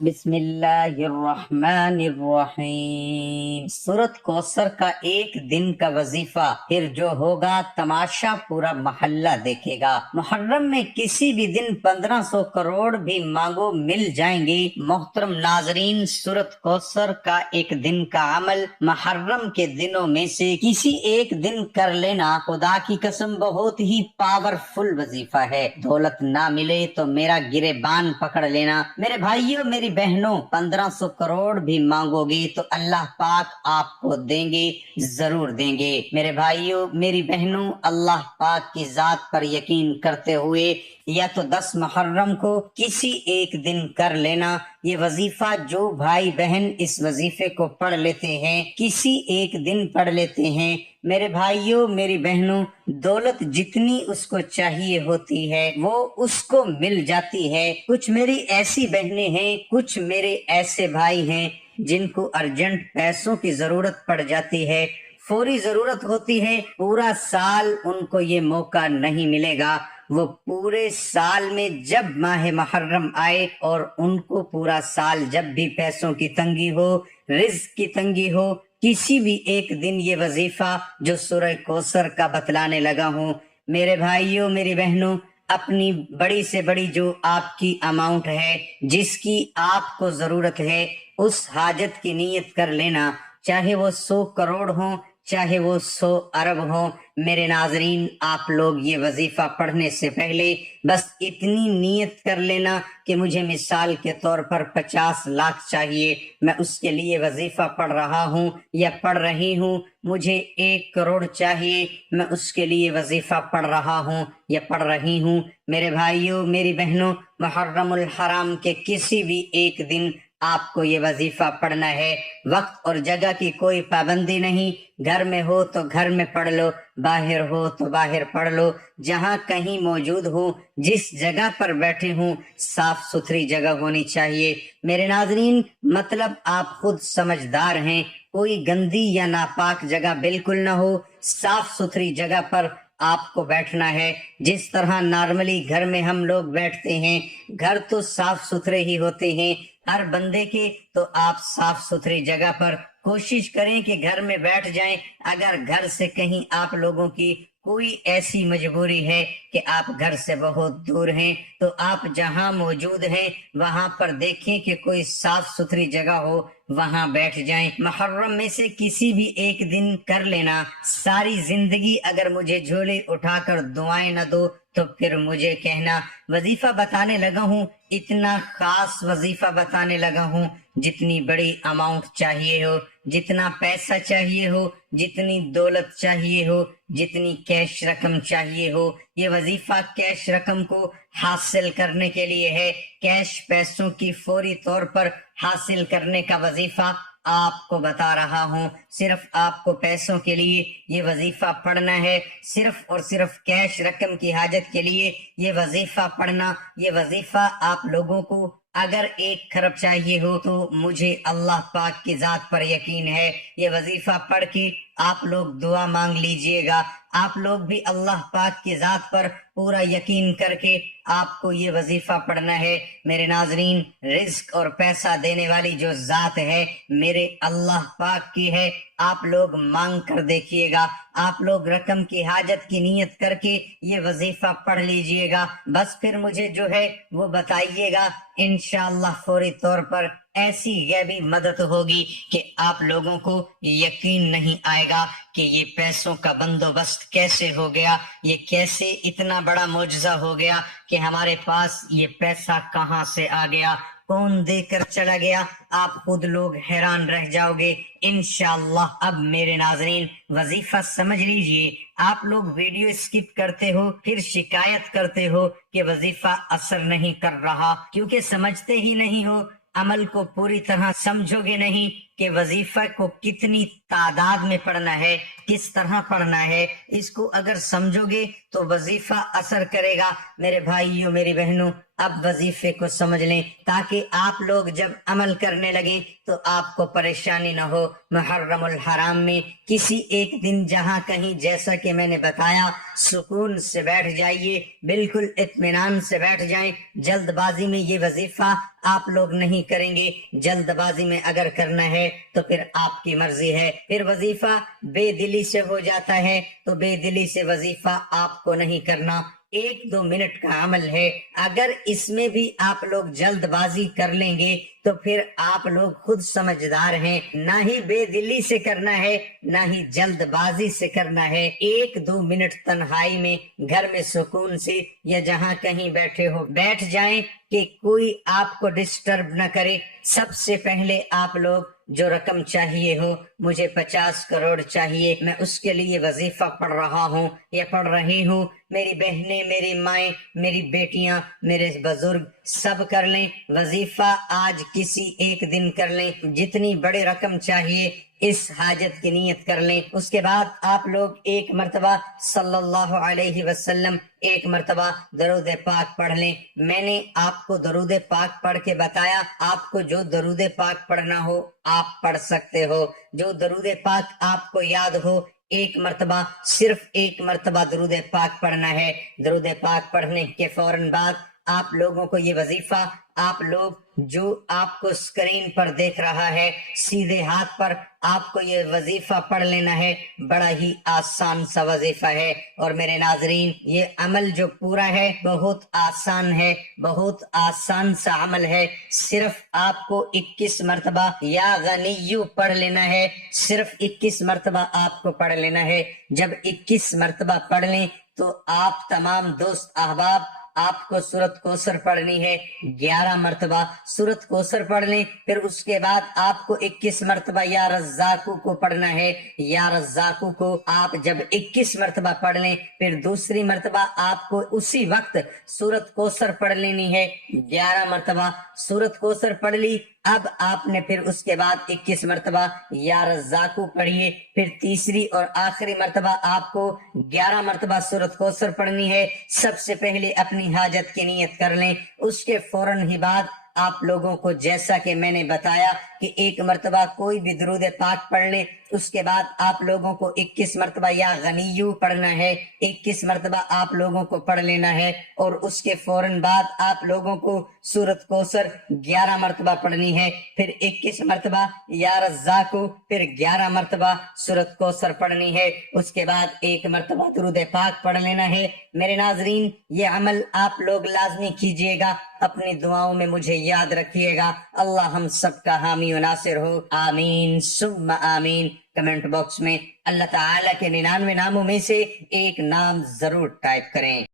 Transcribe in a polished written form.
بسم اللہ الرحمن الرحیم۔ سورت کوثر کا ایک دن کا وظیفہ، پھر جو ہوگا تماشا پورا محلہ دیکھے گا۔ محرم میں کسی بھی دن 1500 کروڑ بھی مانگو مل جائیں گے۔ محترم ناظرین، سورت کوثر کا ایک دن کا عمل محرم کے دنوں میں سے کسی ایک دن کر لینا خدا کی قسم بہت ہی پاورفل وظیفہ ہے۔ دولت نہ ملے تو میرا گریبان پکڑ لینا۔ میرے بھائیوں، میری بہنوں، 1500 کروڑ بھی مانگو گے تو اللہ پاک آپ کو دیں گے، ضرور دیں گے۔ میرے بھائیوں، میری بہنوں، اللہ پاک کی ذات پر یقین کرتے ہوئے یا تو 10 محرم کو کسی ایک دن کر لینا۔ یہ وظیفہ جو بھائی بہن اس وظیفے کو پڑھ لیتے ہیں، کسی ایک دن پڑھ لیتے ہیں، میرے بھائیوں، میری بہنوں، دولت جتنی اس کو چاہیے ہوتی ہے وہ اس کو مل جاتی ہے۔ کچھ میری ایسی بہنیں ہیں، کچھ میرے ایسے بھائی ہیں جن کو ارجنٹ پیسوں کی ضرورت پڑ جاتی ہے، فوری ضرورت ہوتی ہے، پورا سال ان کو یہ موقع نہیں ملے گا۔ وہ پورے سال میں جب ماہ محرم آئے اور ان کو پورا سال جب بھی پیسوں کی تنگی ہو، رزق کی تنگی ہو، کسی بھی ایک دن یہ وظیفہ جو سورہ کوثر کا بتلانے لگا ہوں، میرے بھائیوں، میری بہنوں، اپنی بڑی سے بڑی جو آپ کی اماؤنٹ ہے، جس کی آپ کو ضرورت ہے، اس حاجت کی نیت کر لینا، چاہے وہ 100 کروڑ ہوں، چاہے وہ 100 ارب ہوں۔ میرے ناظرین، آپ لوگ یہ وظیفہ پڑھنے سے پہلے بس اتنی نیت کر لینا کہ مجھے مثال کے طور پر 50 لاکھ چاہیے، میں اس کے لیے وظیفہ پڑھ رہا ہوں یا پڑھ رہی ہوں۔ مجھے 1 کروڑ چاہیے، میں اس کے لیے وظیفہ پڑھ رہا ہوں یا پڑھ رہی ہوں۔ میرے بھائیوں، میری بہنوں، محرم الحرام کے کسی بھی ایک دن آپ کو یہ وظیفہ پڑھنا ہے۔ وقت اور جگہ کی کوئی پابندی نہیں، گھر میں ہو تو گھر میں پڑھ لو، باہر ہو تو باہر پڑھ لو، جہاں کہیں موجود ہو، جس جگہ پر بیٹھے ہوں، صاف ستھری جگہ ہونی چاہیے۔ میرے ناظرین، مطلب آپ خود سمجھدار ہیں، کوئی گندی یا ناپاک جگہ بالکل نہ ہو، صاف ستھری جگہ پر آپ کو بیٹھنا ہے۔ جس طرح نارملی گھر میں ہم لوگ بیٹھتے ہیں، گھر تو صاف ستھرے ہی ہوتے ہیں ہر بندے کے، تو آپ صاف ستھری جگہ پر کوشش کریں کہ گھر میں بیٹھ جائیں۔ اگر گھر سے کہیں آپ لوگوں کی کوئی ایسی مجبوری ہے کہ آپ گھر سے بہت دور ہیں، تو آپ جہاں موجود ہیں وہاں پر دیکھیں کہ کوئی صاف ستھری جگہ ہو، وہاں بیٹھ جائیں۔ محرم میں سے کسی بھی ایک دن کر لینا۔ ساری زندگی اگر مجھے جھولی اٹھا کر دعائیں نہ دو تو پھر مجھے کہنا۔ وظیفہ بتانے لگا ہوں، اتنا خاص وظیفہ بتانے لگا ہوں، جتنی بڑی اماؤنٹ چاہیے ہو، جتنا پیسہ چاہیے ہو، جتنی دولت چاہیے ہو، جتنی کیش رقم چاہیے ہو، یہ وظیفہ کیش رقم کو حاصل کرنے کے لیے ہے۔ کیش پیسوں کی فوری طور پر حاصل کرنے کا وظیفہ آپ کو بتا رہا ہوں۔ صرف آپ کو پیسوں کے لیے یہ وظیفہ پڑھنا ہے، صرف اور صرف کیش رقم کی حاجت کے لیے یہ وظیفہ پڑھنا۔ یہ وظیفہ آپ لوگوں کو اگر 1 کھرب چاہیے ہو تو مجھے اللہ پاک کی ذات پر یقین ہے، یہ وظیفہ پڑھ کے آپ لوگ دعا مانگ لیجئے گا۔ آپ لوگ بھی اللہ پاک کی ذات پر پورا یقین کر کے آپ کو یہ وظیفہ پڑھنا ہے۔ میرے ناظرین، رزق اور پیسہ دینے والی جو ذات ہے میرے اللہ پاک کی ہے، آپ لوگ مانگ کر دیکھیے گا۔ آپ لوگ رقم کی حاجت کی نیت کر کے یہ وظیفہ پڑھ لیجئے گا، بس پھر مجھے جو ہے وہ بتائیے گا، انشاءاللہ فوری طور پر ایسی غیبی مدد ہوگی کہ آپ لوگوں کو یقین نہیں آئے گا کہ یہ پیسوں کا بندوبست کیسے ہو گیا، یہ کیسے اتنا بڑا معجزہ ہو گیا کہ ہمارے پاس یہ پیسہ کہاں سے آ گیا، کون دے کر چلا گیا۔ آپ خود لوگ حیران رہ جاؤ گے انشاءاللہ۔ اب میرے ناظرین، وظیفہ سمجھ لیجئے۔ آپ لوگ ویڈیو اسکپ کرتے ہو، پھر شکایت کرتے ہو کہ وظیفہ اثر نہیں کر رہا، کیونکہ سمجھتے ہی نہیں ہو، عمل کو پوری طرح سمجھو گے نہیں کہ وظیفہ کو کتنی تعداد میں پڑھنا ہے، کس طرح پڑھنا ہے۔ اس کو اگر سمجھو گے تو وظیفہ اثر کرے گا۔ میرے بھائیوں، میری بہنوں، اب وظیفے کو سمجھ لیں تاکہ آپ لوگ جب عمل کرنے لگیں تو آپ کو پریشانی نہ ہو۔ محرم الحرام میں کسی ایک دن جہاں کہیں جیسا کہ میں نے بتایا سکون سے بیٹھ جائیے، بالکل اطمینان سے بیٹھ جائیں۔ جلد بازی میں یہ وظیفہ آپ لوگ نہیں کریں گے، جلد بازی میں اگر کرنا ہے تو پھر آپ کی مرضی ہے۔ پھر وظیفہ بے دلی سے ہو جاتا ہے تو بے دلی سے وظیفہ آپ کو نہیں کرنا، 1-2 منٹ کا عمل ہے، اگر اس میں بھی آپ لوگ جلد بازی کر لیں گے تو پھر آپ لوگ خود سمجھدار ہیں، نہ ہی بے دلی سے کرنا ہے نہ ہی جلد بازی سے کرنا ہے۔ 1-2 منٹ تنہائی میں گھر میں سکون سے یا جہاں کہیں بیٹھے ہو بیٹھ جائیں کہ کوئی آپ کو ڈسٹرب نہ کرے۔ سب سے پہلے آپ لوگ جو رقم چاہیے ہو، مجھے 50 کروڑ چاہیے، میں اس کے لیے وظیفہ پڑھ رہا ہوں یا پڑھ رہی ہوں، میری بہنیں، میری مائیں، میری بیٹیاں، میرے بزرگ سب کر لیں وظیفہ، آج کسی ایک دن کر لیں، جتنی بڑی رقم چاہیے اس حاجت کی نیت کر لیں۔ اس کے بعد آپ لوگ ایک مرتبہ صلی اللہ علیہ وسلم، ایک مرتبہ درود پاک پڑھ لیں۔ میں نے آپ کو درود پاک پڑھ کے بتایا، آپ کو جو درود پاک پڑھنا ہو آپ پڑھ سکتے ہو، جو درود پاک آپ کو یاد ہو ایک مرتبہ، صرف ایک مرتبہ درود پاک پڑھنا ہے۔ درود پاک پڑھنے کے فوراً بعد آپ لوگوں کو یہ وظیفہ، آپ لوگ جو آپ کو اسکرین پر دیکھ رہا ہے سیدھے ہاتھ پر، آپ کو یہ وظیفہ پڑھ لینا ہے۔ بڑا ہی آسان سا وظیفہ ہے، اور میرے ناظرین یہ عمل جو پورا ہے بہت آسان ہے، بہت آسان سا عمل ہے۔ صرف آپ کو 21 مرتبہ یا غنیو پڑھ لینا ہے، صرف 21 مرتبہ آپ کو پڑھ لینا ہے۔ جب 21 مرتبہ پڑھ لیں تو آپ تمام دوست احباب، آپ کو سورت کوثر پڑھنی ہے 11 مرتبہ، سورت کوثر پڑھ لیں۔ پھر اس کے بعد آپ کو 21 مرتبہ یا رزاقو کو پڑھنا ہے۔ یا رزاقو کو آپ جب 21 مرتبہ پڑھ لیں پھر دوسری مرتبہ آپ کو اسی وقت سورت کوثر پڑھ لینی ہے 11 مرتبہ۔ سورت کوثر پڑھ لی، اب آپ نے پھر اس کے بعد 21 مرتبہ یا رزاقو پڑھیے، پھر تیسری اور آخری مرتبہ آپ کو 11 مرتبہ سورت کوثر پڑھنی ہے۔ سب سے پہلے اپنی حاجت کی نیت کر لیں، اس کے فوراً ہی بعد آپ لوگوں کو جیسا کہ میں نے بتایا کہ ایک مرتبہ کوئی بھی درود پاک پڑھ لیں، اس کے بعد آپ لوگوں کو 21 مرتبہ یا غنیو پڑھنا ہے، 21 مرتبہ آپ لوگوں کو پڑھ لینا ہے، اور اس کے فوراً بعد آپ لوگوں کو سورت کوثر 11 مرتبہ پڑھنی ہے، پھر 21 مرتبہ یا رزاقو، پھر 11 مرتبہ سورت کوثر پڑھنی ہے، اس کے بعد ایک مرتبہ درود پاک پڑھ لینا ہے۔ میرے ناظرین یہ عمل آپ لوگ لازمی کیجئے گا، اپنی دعاؤں میں مجھے یاد رکھیے گا۔ اللہ ہم سب کا حامی و ناصر ہو، آمین ثم آمین۔ کمنٹ باکس میں اللہ تعالیٰ کے 99 ناموں میں سے ایک نام ضرور ٹائپ کریں۔